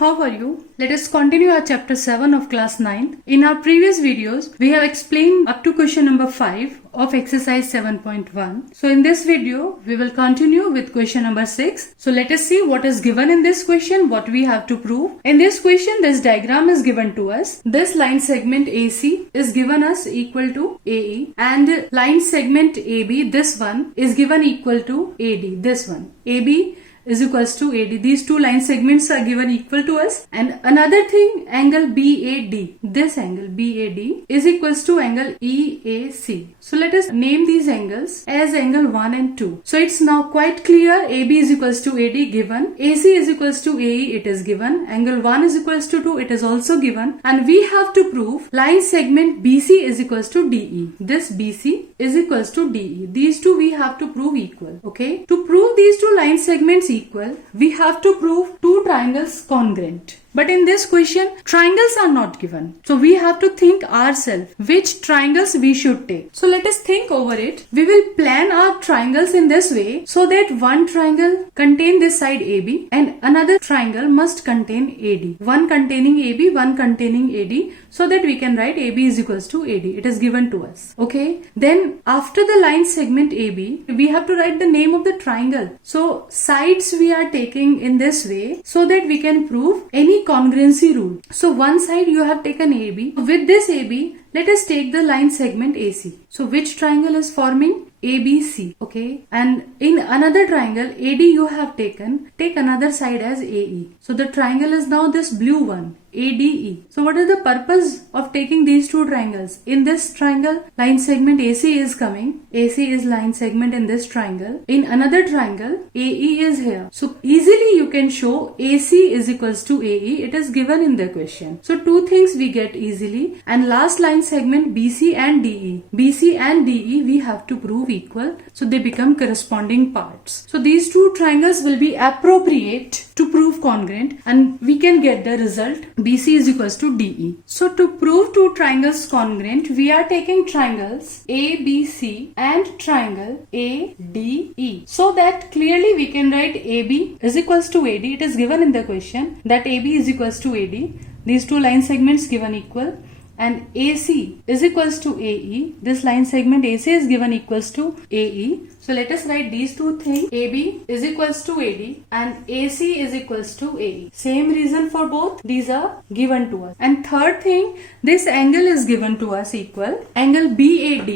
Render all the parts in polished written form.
how are you? Let us continue our chapter 7 of class 9. In our previous videos, we have explained up to question number 5 of exercise 7.1. So in this video, we will continue with question number 6. So let us see what is given in this question, what we have to prove. In this question, this diagram is given to us. This line segment AC is given us equal to AE, and line segment AB, this one, is given equal to AD, this one. AB is equals to AD. These two line segments are given equal to us. And another thing, angle BAD, this angle BAD is equals to angle EAC. So let us name these angles as angle 1 and 2. So it's now quite clear. AB is equals to AD given. AC is equals to AE, it is given. Angle 1 is equals to 2, it is also given. And we have to prove line segment BC is equals to DE. This BC is equals to DE. These two we have to prove equal. Okay. To prove these two line segments equal, we have to prove two triangles congruent. But in this question, triangles are not given. So we have to think ourselves which triangles we should take. So let us think over it. We will plan our triangles in this way so that one triangle contain this side AB and another triangle must contain AD. One containing AB, one containing AD, so that we can write AB is equals to AD. It is given to us. Okay. Then after the line segment AB, we have to write the name of the triangle. So sides we are taking in this way so that we can prove any congruency rule. So one side you have taken AB. With this AB, let us take the line segment AC. So which triangle is forming? ABC. Okay. And in another triangle, AD you have taken, take another side as AE. So the triangle is now this blue one, ADE. So what is the purpose of taking these two triangles? In this triangle, line segment AC is coming. AC is line segment in this triangle. In another triangle, AE is here. So easily you can show AC is equals to AE. It is given in the question. So two things we get easily. And last line segment BC and DE. BC and DE we have to prove equal. So they become corresponding parts. So these two triangles will be appropriate to prove congruent, and we can get the result BC is equals to DE. So to prove two triangles congruent, we are taking triangles ABC and triangle ADE. So that clearly we can write AB is equals to AD. It is given in the question that AB is equals to AD. These two line segments given equal. And AC is equals to AE. This line segment AC is given equals to AE. So let us write these two things. AB is equals to AD and AC is equals to AE. Same reason for both. These are given to us. And third thing, this angle is given to us equal. Angle BAD,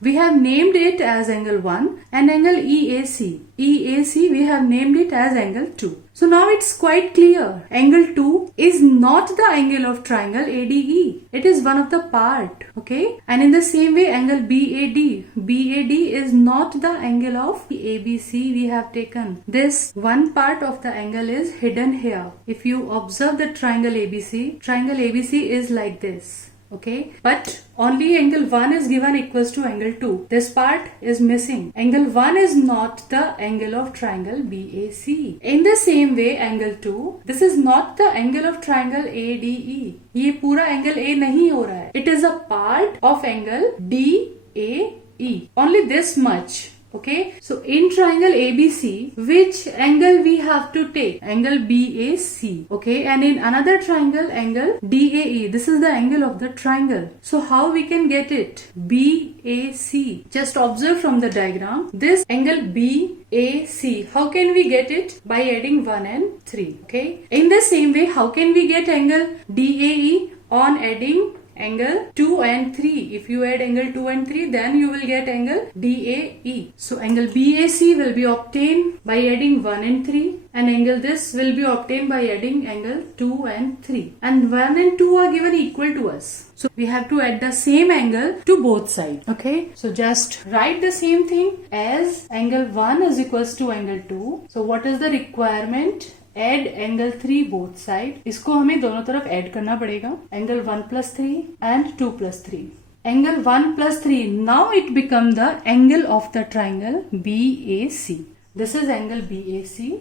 we have named it as angle 1, and angle EAC we have named it as angle 2. So now it's quite clear. Angle 2 is not the angle of triangle ADE. It is one of the part. Okay. And in the same way, angle BAD is not the angle of ABC we have taken. This one part of the angle is hidden here. If you observe the triangle ABC is like this. Okay, but only angle 1 is given equals to angle 2. This part is missing. Angle 1 is not the angle of triangle BAC. In the same way, angle 2, this is not the angle of triangle ADE. ये पूरा angle A नहीं हो रहा है. It is a part of angle DAE. Only this much. Okay, so in triangle ABC, which angle we have to take? Angle BAC. Okay, and in another triangle, angle DAE. This is the angle of the triangle. So how we can get it? BAC. Just observe from the diagram. This angle BAC. How can we get it? By adding 1 and 3. Okay. In the same way, how can we get angle DAE? On adding angle 2 and 3. If you add angle 2 and 3, then you will get angle DAE. So angle BAC will be obtained by adding 1 and 3, and angle this will be obtained by adding angle 2 and 3. And 1 and 2 are given equal to us. So we have to add the same angle to both sides. Okay. So just write the same thing as angle 1 is equals to angle 2. So what is the requirement? Add angle 3 both side. इसको हमें दोनों तरफ add करना पड़ेगा. Angle 1 plus 3 and 2 plus 3. Angle 1 plus 3. Now it become the angle of the triangle BAC. This is angle BAC.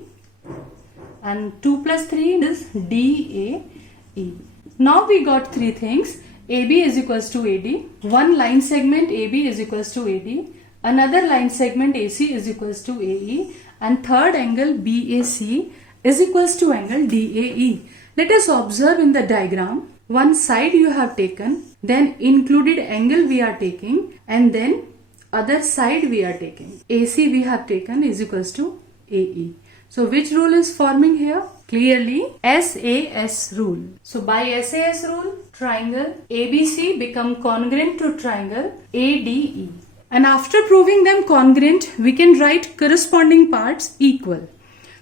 And 2 plus 3 is DAE. Now we got three things. AB is equals to AD. One line segment AB is equals to AD. Another line segment AC is equals to AE. And third angle BAC is equals to angle DAE. Let us observe in the diagram. One side you have taken, then included angle we are taking, and then other side we are taking. AC we have taken is equals to AE. So which rule is forming here? Clearly SAS rule. So by SAS rule, triangle ABC become congruent to triangle ADE. And after proving them congruent, we can write corresponding parts equal.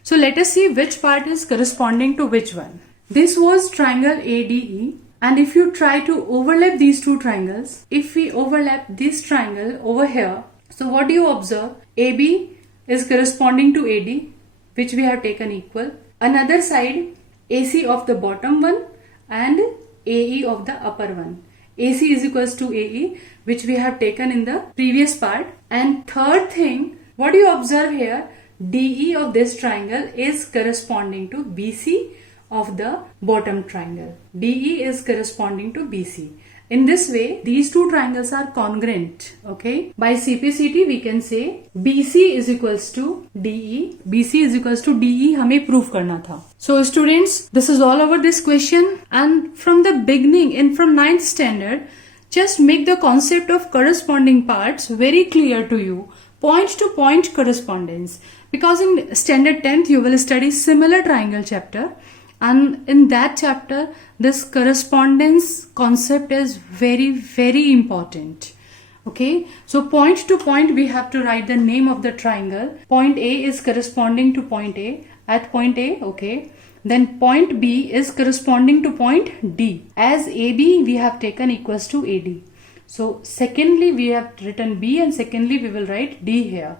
So let us see which part is corresponding to which one. This was triangle ADE, and if you try to overlap these two triangles, if we overlap this triangle over here, so what do you observe? AB is corresponding to AD, which we have taken equal. Another side, AC of the bottom one and AE of the upper one. AC is equals to AE, which we have taken in the previous part. And third thing, what do you observe here? DE of this triangle is corresponding to BC of the bottom triangle. DE is corresponding to BC. In this way, these two triangles are congruent. Okay. By CPCT, we can say BC is equals to DE. BC is equals to DE हमें prove करना था. So students, this is all over this question. And from the beginning and from 9th standard, just make the concept of corresponding parts very clear to you. Point to point correspondence. Because in standard 10th, you will study similar triangle chapter. And in that chapter, this correspondence concept is very, very important. Okay. So point to point, we have to write the name of the triangle. Point A is corresponding to point A at point A. Okay. Then point B is corresponding to point D. As AB, we have taken equals to AD. So secondly, we have written B, and secondly, we will write D here.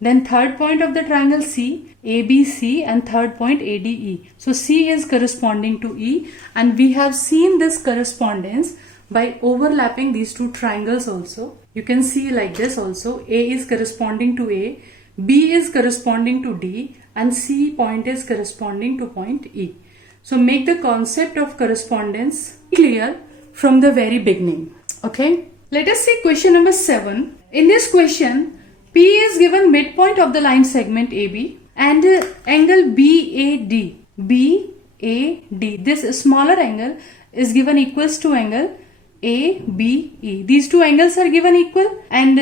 Then third point of the triangle C, ABC, and third point ADE. So C is corresponding to E, and we have seen this correspondence by overlapping these two triangles also. You can see like this also. A is corresponding to A, B is corresponding to D, and C point is corresponding to point E. So make the concept of correspondence clear from the very beginning. Okay. Let us see question number 7. In this question, P is given midpoint of the line segment AB and angle BAD. BAD. This smaller angle is given equals to angle ABE. These two angles are given equal, and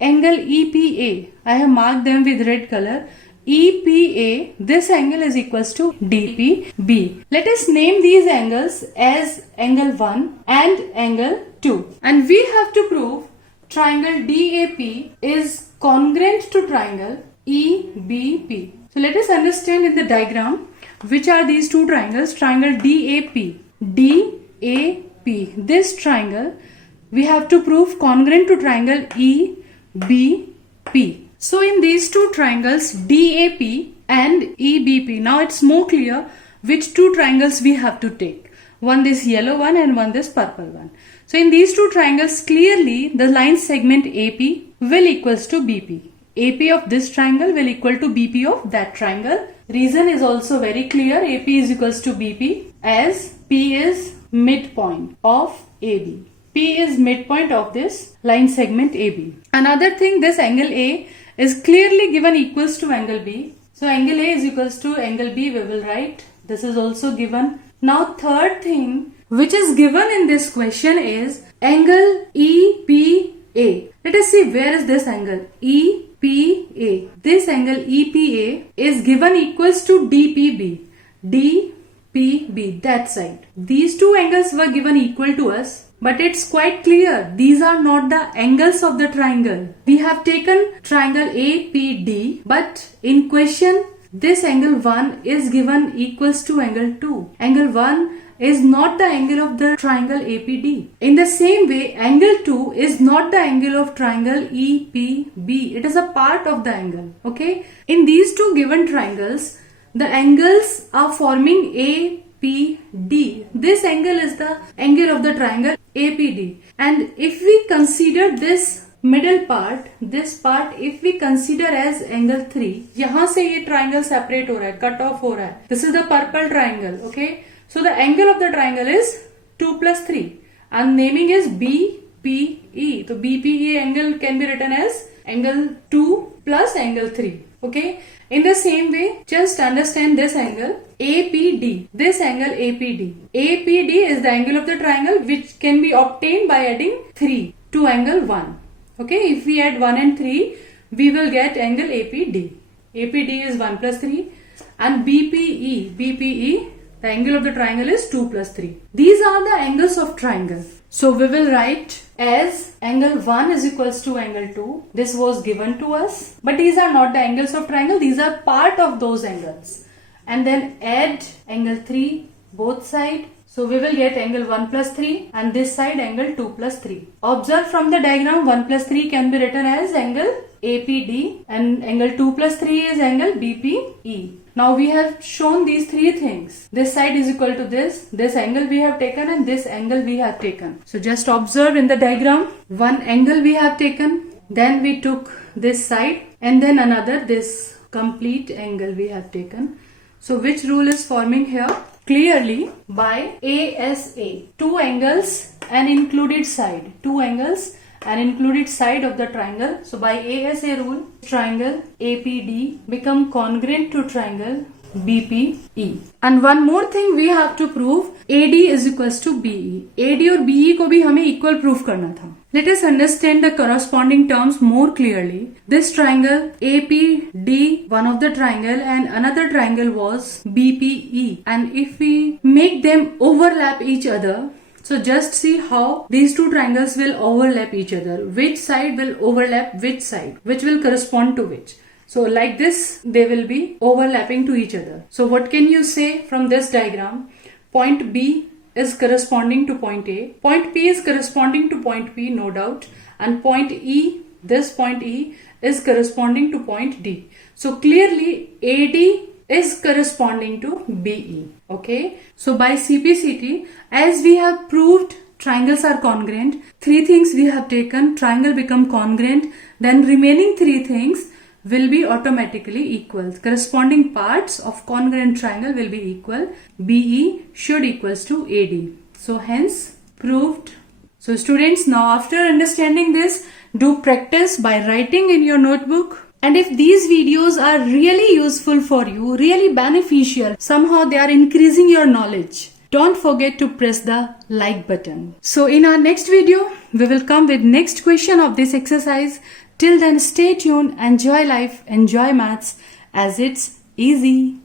angle EPA, I have marked them with red color. EPA, this angle is equals to DPB. Let us name these angles as angle 1 and angle 2. And we have to prove triangle DAP is congruent to triangle EBP. So let us understand in the diagram which are these two triangles. Triangle DAP. DAP. This triangle we have to prove congruent to triangle EBP. So in these two triangles DAP and EBP, now it's more clear which two triangles we have to take. One this yellow one and one this purple one. So in these two triangles, clearly the line segment AP will equals to BP. AP of this triangle will equal to BP of that triangle. Reason is also very clear. AP is equals to BP as P is midpoint of AB. P is midpoint of this line segment AB. Another thing, this angle A is clearly given equals to angle B. So angle A is equals to angle B, we will write. This is also given. Now third thing which is given in this question is angle EPA. Let us see where is this angle EPA. This angle EPA is given equals to DPB. DPB, that side. These two angles were given equal to us. But it's quite clear, these are not the angles of the triangle. We have taken triangle APD, but in question, this angle 1 is given equals to angle 2. Angle 1 is not the angle of the triangle APD. In the same way, angle 2 is not the angle of triangle EPB. It is a part of the angle. Okay. In these two given triangles, the angles are forming APD. This angle is the angle of the triangle APD. And if we consider this middle part, this part, if we consider as angle 3, यहाँ से ये triangle separate हो रहा है, cut off हो रहा है. This is the purple triangle, okay? So the angle of the triangle is 2 plus 3 and naming is BPE. So BPE angle can be written as angle 2 plus angle 3. Okay. In the same way, just understand this angle APD. This angle APD. APD is the angle of the triangle which can be obtained by adding 3 to angle 1. Okay. If we add 1 and 3, we will get angle APD. APD is 1 plus 3 and BPE, the angle of the triangle is 2 plus 3. These are the angles of triangle. So we will write as angle 1 is equals to angle 2. This was given to us. But these are not the angles of triangle. These are part of those angles. And then add angle 3 both side. So we will get angle 1 plus 3 and this side angle 2 plus 3. Observe from the diagram 1 plus 3 can be written as angle APD and angle 2 plus 3 is angle BPE. Now we have shown these three things. This side is equal to this angle we have taken and this angle we have taken. So just observe in the diagram, one angle we have taken, then we took this side and then another, this complete angle we have taken. So which rule is forming here? Clearly by ASA, two angles and included side, two angles and included side of the triangle. So by ASA rule, triangle APD become congruent to triangle BPE. And one more thing we have to prove, AD is equals to BE. AD और BE को भी हमें equal proof करना था. Let us understand the corresponding terms more clearly. This triangle APD, one of the triangle and another triangle was BPE. And if we make them overlap each other, so just see how these two triangles will overlap each other. Which side will overlap which side? Which will correspond to which? So like this, they will be overlapping to each other. So what can you say from this diagram? Point B is corresponding to point A. Point P is corresponding to point P, no doubt. And point E, this point E is corresponding to point D. So clearly AD is corresponding to BE. Okay. So by CPCT, as we have proved triangles are congruent, three things we have taken, triangle become congruent, then remaining three things will be automatically equal. Corresponding parts of congruent triangle will be equal. BE should equals to AD. So hence proved. So students, now after understanding this, do practice by writing in your notebook. And if these videos are really useful for you, really beneficial, somehow they are increasing your knowledge, don't forget to press the like button. So in our next video, we will come with next question of this exercise. Till then, stay tuned, enjoy life, enjoy maths as it's easy.